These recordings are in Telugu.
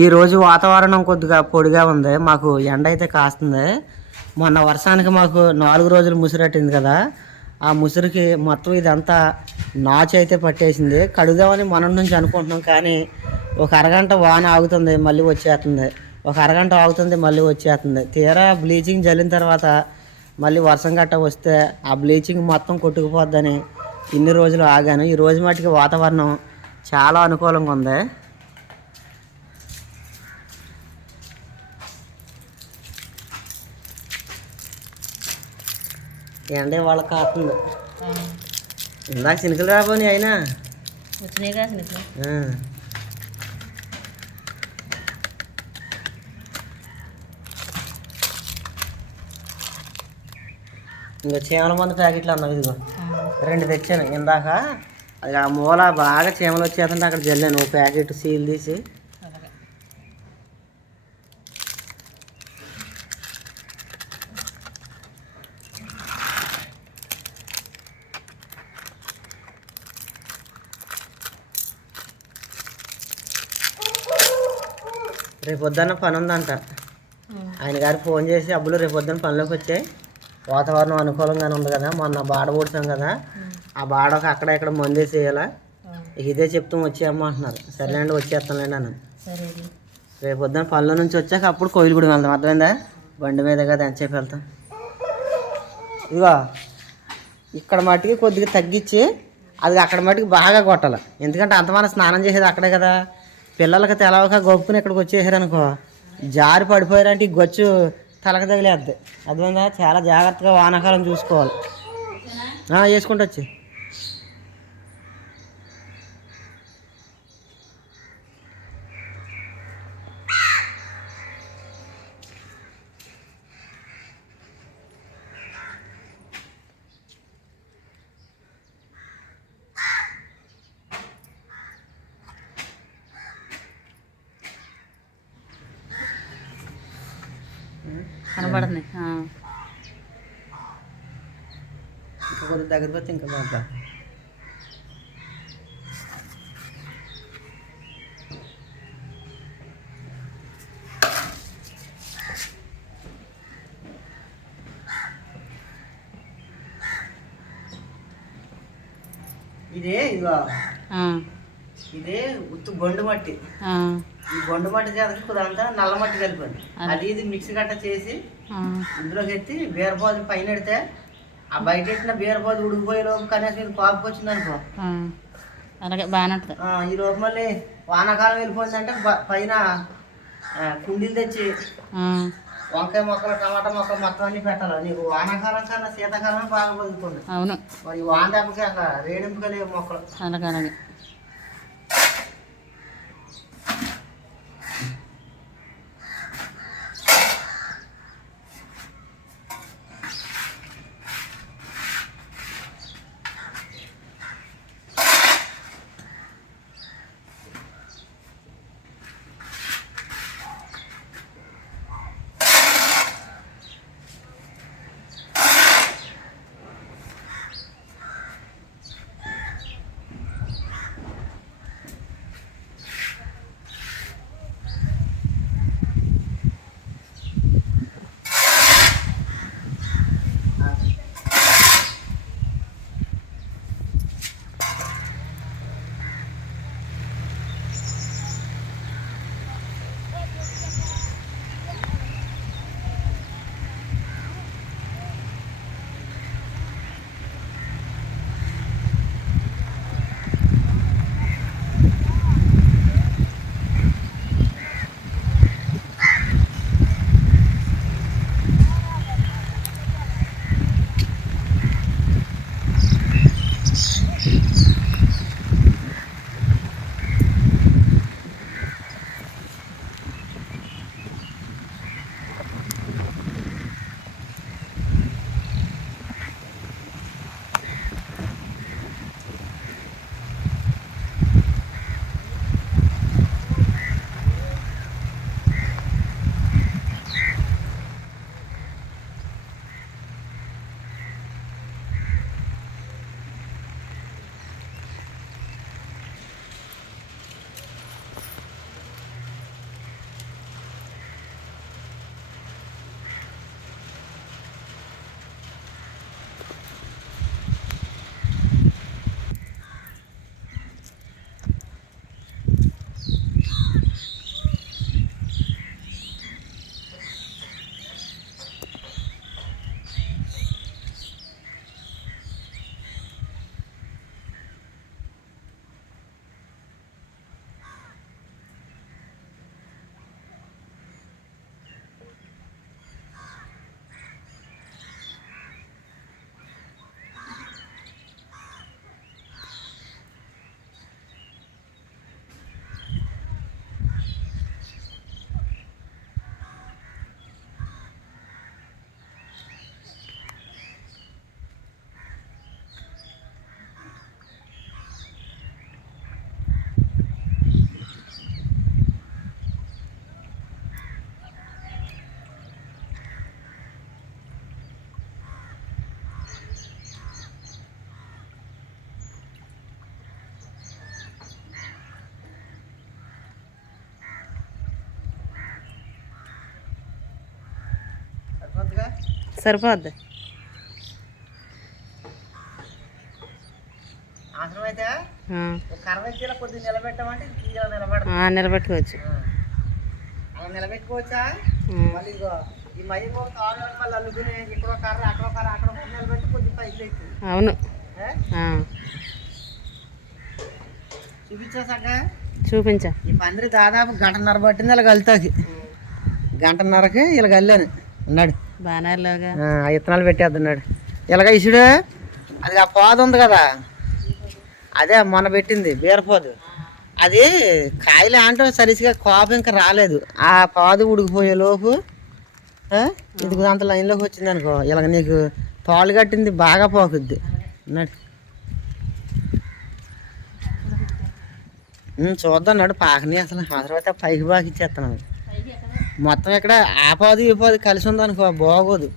ఈరోజు వాతావరణం కొద్దిగా పొడిగా ఉంది. మాకు ఎండ అయితే కాస్తుంది. మొన్న వర్షానికి మాకు నాలుగు రోజులు ముసిరట్టింది కదా. ఆ ముసురుకి మొత్తం ఇదంతా నాచు అయితే పట్టేసింది. కడుదామని మనం నుంచి అనుకుంటున్నాం కానీ ఒక అరగంట వాన ఆగుతుంది మళ్ళీ వచ్చేస్తుంది. ఒక అరగంట ఆగుతుంది మళ్ళీ వచ్చేస్తుంది. తీరా బ్లీచింగ్ జల్లిన తర్వాత మళ్ళీ వర్షం గట్ట వస్తే ఆ బ్లీచింగ్ మొత్తం కొట్టుకుపోద్దని ఇన్ని రోజులు ఆగాను. ఈ రోజు మటుకి వాతావరణం చాలా అనుకూలంగా ఉంది. ఎండ వాళ్ళ కాస్తుంది ఇందాక చినుకులు రాబోని అయినా? వచ్చినాయి కాసిన ఇప్పుడు ఆ. ఇంకా చీమల మందు ప్యాకెట్లు అన్నావు ఇదిగో. రెండు తెచ్చాను ఇందాక. అది ఆ మూల బాగా చీమలు వచ్చేస్తుంటే అక్కడ జల్లాను ఓ ప్యాకెట్ సీల్ తీసి. పొద్దున్న పని ఉందంట ఆయన గారికి ఫోన్ చేసి అబ్బులు రేపు పొద్దున్న పనిలోకి వచ్చాయి. వాతావరణం అనుకూలంగానే ఉంది కదా మొన్న బాడ పూడ్చాం కదా. ఆ బాడకు అక్కడ ఇక్కడ మందేసి వేయాలా ఇదే చెప్తాం వచ్చేయమ్మా అంటున్నారు. సరేలేండి వచ్చేస్తానులేండి అన్నాను రేపు పొద్దున్న పనిలో నుంచి వచ్చాక అప్పుడు కోయిలు కూడా వెళ్దాం. అర్థమైందా? బండి మీద కదా ఎంతసేపు వెళ్తాం. ఇదిగో ఇక్కడ మట్టుకి కొద్దిగా తగ్గించి అది అక్కడ మట్టుకు బాగా కొట్టాలి. ఎందుకంటే అంతమానం స్నానం చేసేది అక్కడే కదా. పిల్లలకి తెలవక గొప్పుకుని ఇక్కడికి వచ్చేసారనుకో జారి పడిపోయారంటే ఈ గొచ్చు తలక తగిలేద్ది. అర్థమైందా? చాలా జాగ్రత్తగా వానాకాలం చూసుకోవాలి. ఆ, వేసుకుంటూ వచ్చి కనబడుతుంది. ఇంకా కొద్దిగా దగ్గర పోతే ఇంకా బాగా ఇదే ఇదిగో. ఇదే ఉత్తు బొండు మట్టి. ఈ బొండు మట్టి చేతకి కుదంతా నల్ల మట్టి కలిపండి అది. ఇది మిక్స్ గట్ట చేసి. ఇందులోకి ఎత్తి బీరపాదు పైన ఎడితే ఆ బయట ఎట్టిన బీరపాదు ఉడికిపోయే లోపు కనీసం కాపుకి వచ్చింది అనుకో. అలాగే బాగానే ఉంటుంది. ఆ, ఈ లోపు మళ్ళీ వానాకాలం వెళ్ళిపోయిందంటే పైన కుండీలు తెచ్చి. వంకాయ మొక్కలు టమాటా మొక్కలు మొత్తం అన్ని పెట్టాలి. నీకు వానాకాలం కన్నా శీతాకాలం బాగా బతుకుతుంది. అవును. మరి వాన దెబ్బకి అక్కడ రేణింపుగా లేవు మొక్కలు. అలాగే అలాగే. ఆ, నిలబెట్టుకోవచ్చు. నిలబెట్టుకోవచ్చా. మళ్ళీ ఈ మయ్య మళ్ళీ అల్లుకుని ఇక్కడ కర్ర అక్కడ కర్ర అక్కడ నిలబెట్టి కొద్దిగా పైకి అవును. చూపించా. ఈ పందిరి దాదాపు గంటన్నర పట్టింది ఇలా కలుతాకి గంటన్నరకి ఇలా కళ్ళాను ఉన్నాడు. ఆ ఇత్తనాలు పెట్టేస్తున్నాడు. ఇలాగ ఇసుడు? అది ఆ పాదు ఉంది కదా. అదే మొన్న పెట్టింది బీరపోదు. అది కాయలు అంటే సరిగ్గా కోప ఇంకా రాలేదు. ఆ పాదు ఉడికిపోయే లోపు ఇది అంత లైన్లోకి వచ్చింది అనుకో. ఇలాగ నీకు తోలు కట్టింది బాగా పోకుద్ది. అన్నాడు చూద్దాం నాడు పాకని అసలు. అవసరమైతే పైకి బాగా ఇచ్చేస్తున్నాను మొత్తం ఇక్కడ ఆ పాదు ఈ పాదు కలిసి ఉందనుకో బాగోదు.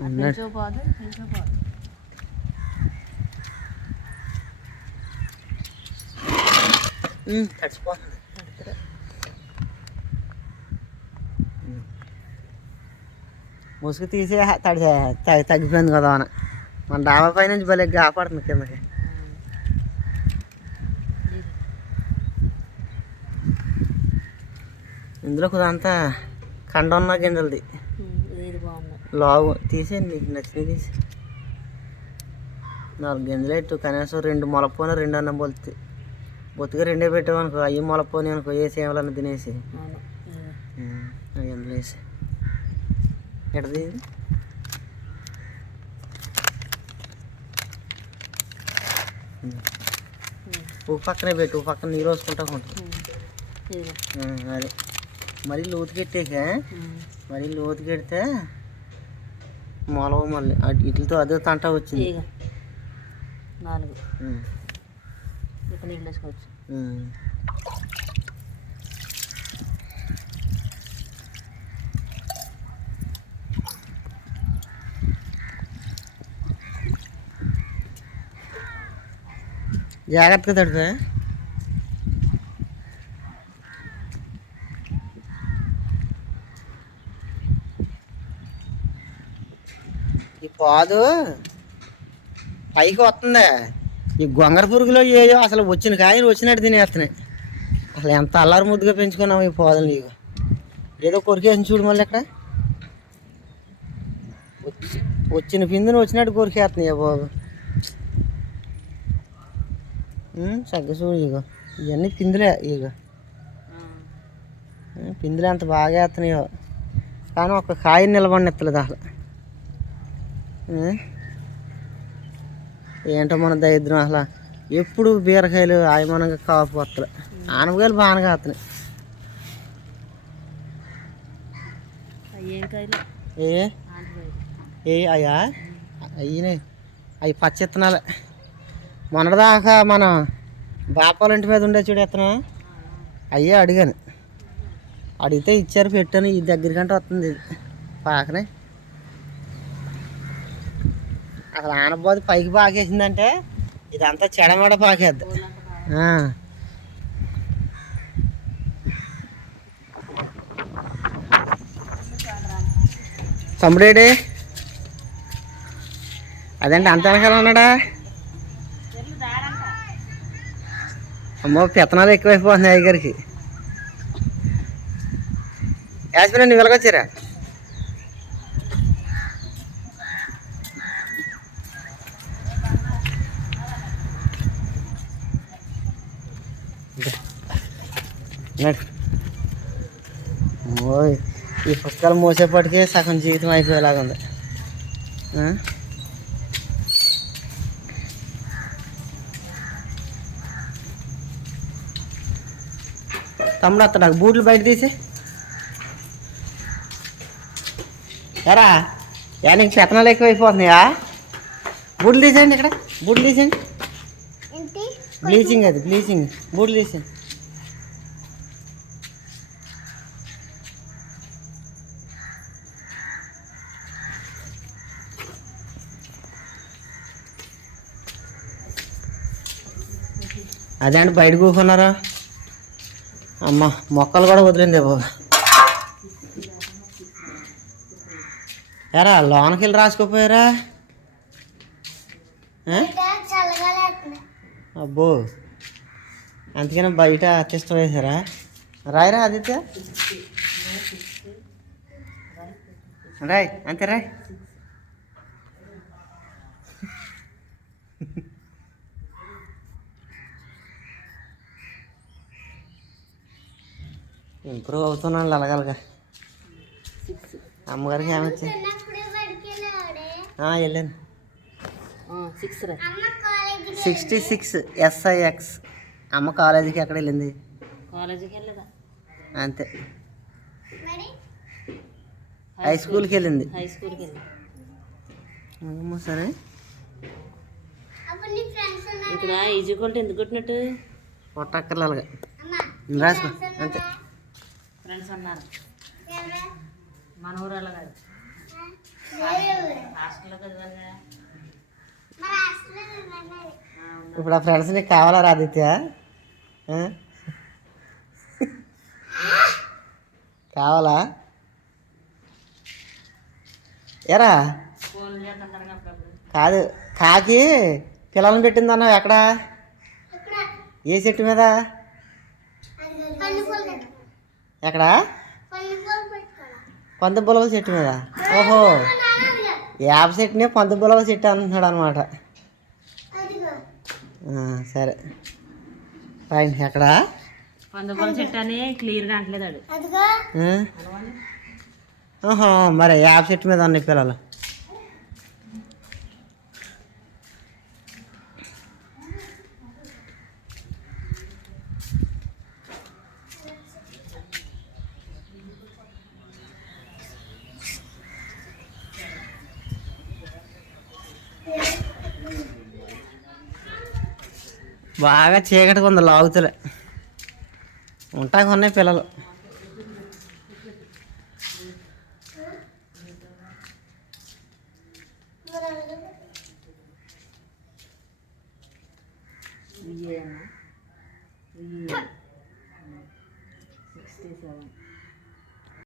ఉన్నాడు ఉమ్, తడిసిపోతుంది ఉమ్. ముసుగు తీసి తడి తగ్గి- తగ్గిపోయింది కదా అని మన డాబా పై నుంచి భలే కాపాడుతుంది కిందకి. ఇందులో కొద్దంతా కండ ఉన్న గింజలది. లావు తీసేయండి నీకు నచ్చినవి తీసి నాలుగు గింజలు ఎట్టు కనీసం రెండు మొలపోని రెండు అన్నం బొలుతుంది బొత్తుగా రెండే పెట్టామనుకో అవి మొలపోని అనుకో వేసి ఏమన్నా తినేసి. అందులో వేసి ఎడది. ఉప్పు పక్కనే పెట్టు పక్కన నీరు వేసుకుంటా ఉంటుంది అదే. మరీ లోతుకెట్టాక. మరీ లోతుకెడితే మొలవ మళ్ళీ. ఇట్లతో అదే తంట వచ్చింది. నాలుగు. ఇక్కడ నీళ్ళు వేసుకోవచ్చు. జాగ్రత్తగా తడిపా పాదు పైకి వస్తుంది. ఈ గొంగర పురుగులో ఏయో అసలు వచ్చిన కాయలు వచ్చినట్టు తినేస్తున్నాయి. అసలు ఎంత అల్లారు ముద్దుగా పెంచుకున్నావు ఈ పాదులు నీకు? ఏదో కొరికేసి చూడు మళ్ళీ ఇక్కడ వచ్చి- వచ్చిన పిందుని వచ్చినట్టు కొరికేస్తున్నాయి బాబు. చక్కగా చూడు ఇగో. ఇవన్నీ పిందులే ఇగో. పిందులు ఎంత బాగా వేస్తున్నాయో. కానీ ఒక కాయ నిలబడినెత్తలేదు అసలు. ఏంటో మన దరిద్రం అసలు. ఎప్పుడు బీరకాయలు ఆయమానంగా కాపు వస్తలే ఆనపకాయలు బాగానే కాస్తున్నాయి ఏం ఏ? అయ్యా? అయ్యనే అవి పచ్చి విత్తనాలే మొన్నటిదాకా మన బాపాల ఇంటి మీద ఉండే చూడు విత్తనం అయ్యే అడిగాను. అడిగితే ఇచ్చారు పెట్టాను. ఈ దగ్గరికంటే వస్తుంది ఇది. పాకనే. అక్కడ ఆనబోదు పైకి పాకేసిందంటే ఇదంతా చెడమడ పాకేద్ది. ఆ. తమ్ముడేడే అదేంటి అంత వెనకాల ఉన్నాడా? అమ్మో పెత్తనాలు ఎక్కువైపోతున్నాయి అయ్యగారికి. యాస్మిన్ నువ్వు వెళ్ళకొచ్చారా ఓయ్ ఈ పుస్తకాలు మోసేపటికే సగం జీవితం అయిపోయేలాగా ఉంది? తమ్ముడు అత్త నాకు బూట్లు బయట తీసి. ఎరా యా నీకు పెత్తనాలు ఎక్కువైపోతున్నాయా? బూట్లు తీసేయండి ఇక్కడ బూట్లు తీసేయండి. బ్లీచింగ్ అది బ్లీచింగ్ బూట్లు తీసేయండి. అదే అండి బయట కూకున్నారా అమ్మ మొక్కలు కూడా వదిలింది బాబు ఎరా లోనకి వెళ్ళి రాసుకోపోయారా? అబ్బో. అందుకనే బయట అత్యష్టం వేసారా రాయరా ఆదిత్య. రాయ్ అంతే రాయ్. ఇంప్రూవ్ అవుతున్నాను అలగలగా అమ్మగారికి ఏమొచ్చి వెళ్ళాను. సిక్స్ సిక్స్టీ సిక్స్ ఎస్ఐఎక్స్ అమ్మ కాలేజీకి ఎక్కడ వెళ్ళింది? కాలేజీకి వెళ్ళదా. అంతే హై స్కూల్కి వెళ్ళింది. హై స్కూల్కి సరే ఇక్కడ ఈజీక్వల్ ఎందుకు కొట్టినట్టు? పొట్టక్కర్లాగా రాసుకో. అంతే. ఫ్రెండ్స్ అన్నారు మన కాదు ఇప్పుడు ఆ ఫ్రెండ్స్ నీకు కావాలా ఆదిత్య? ఆ? కావాలా? ఎరా? కాదు కాకి పిల్లల్ని పెట్టిందన్నావు ఎక్కడ? ఏ చెట్టు మీద? ఎక్కడ? పంది బులగల చెట్టు మీద. ఓహో. యాప చెట్టుని పంది బులగల చెట్టు అంటున్నాడు అనమాట సరే. రైట్ ఎక్కడ? పందుపల చెట్టు అని క్లియర్గా అంటలేదు వాడు ఆ? ఓహో మరి యాప చెట్టు మీద ఉన్నాయి పిల్లలు. బాగా చీకటిగా ఉంది లాగుతలే ఉంటా ఉన్నాయి పిల్లలు.